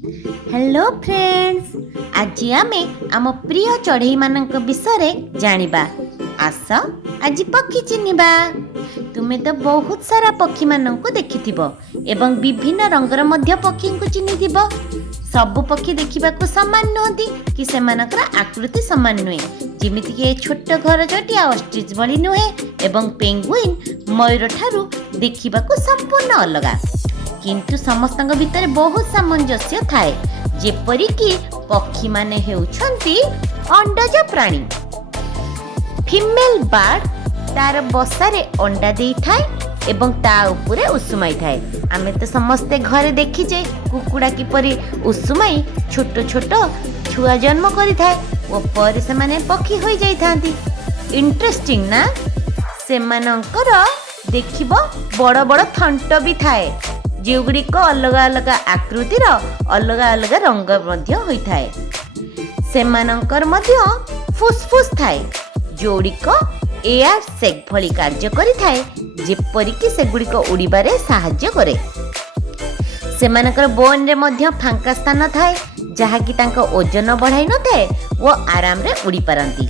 Hello friends, आज आमे आम प्रिय चढ़ई मानक विषय जानिबा। आस आज पक्षी चिन्हिबा। तुमे तो बहुत सारा पक्षी मानक देखिथिबो एवं विभिन्न रंगर मध्य पक्षी को चिन्हिथिबो। सबु पक्षी देखिबाकू समान नहंती कि सेमानकर आकृति समान नुहे। जेमिति कि छोट घर जटिया ऑस्ट्रिच भली नुहे एवं पेंगुइन मयूर ठारू देखिबाकू संपूर्ण अलगा, किंतु समस्तଙ୍କ भितर बहुत सामंजस्य थाए। जेपरिकी पक्षी माने हेउछंती अंडज प्राणी। फीमेल बर्ड तार बसारे अंडा देई थाए एवं ता उपरे उसुमाई थाए। आमे तो समस्ते घरे देखिजे कुकुड़ा किपरि उसुमाई छोट छोट छुआ जन्म करि थाए ओ पर से माने पक्षी होई जाई थांती। इंटरेस्टिंग ना? सेमानंकर देखिबो बड़ बड़ थंट भी थाए जेगुड़िक अलग अलग आकृतिर अलग अलग रंग मध्य होइथाए। सेमानंकर मध्य फुसफुस थाए जोड़िक एयर सेक भली कार्य करिथाए, जेपरिकी सेगुड़िक उड़िबारे साहाय्य करे। सेमानंकर बोन रे मध्य फांका स्थान थाए जहाँकि तांको ओजन बढ़ाई न थाए वो आराम रे उड़ी पारंती।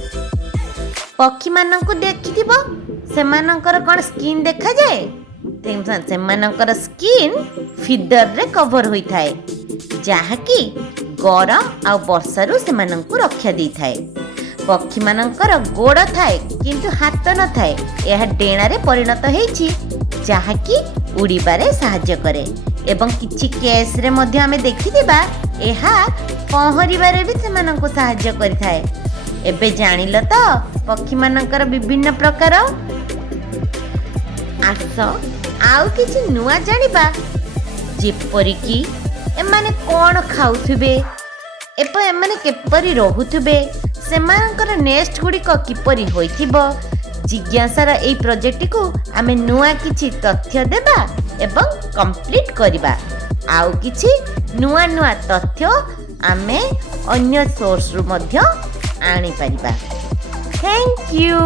पक्षी मानंकु देखिथिबो सेमानंकर कोन स्किन देखा जाए। सेमानंकर स्किन फिदर रे कवर होई थाए जहाँकि गरम आ वर्षारू सेमानंकु रक्षा दी थाए। पक्षी मानंकर गोड़ थाए किंतु हाथ न थाए। यह डेणा रे परिणत हेछि जहाँकि उड़ीबारे साहाय्य करे एवं किछि केस रे मध्य आमे देखिदिबा एहा पहरिबारे भी सेमानंकु साहाय्य करिथाए। एबे जानिल तो पक्षी मानंकर विभिन्न प्रकार। आस आउ किछि नुआ जानिबा, जेपरिकी एमाने कोन खाउथिबे एपर एमाने केपरि रहुथिबे, सेमानकर नेस्ट गुड़िक किपरि होइथिबो। जिज्ञासार एई प्रोजेक्ट को आमे नुआ किछि तथ्य देबा एवं कंप्लीट करिबा। आउ किछि नुआ नुआ तथ्य आमे अन्य सोर्स रु मध्य आनी परिबा। Thank you.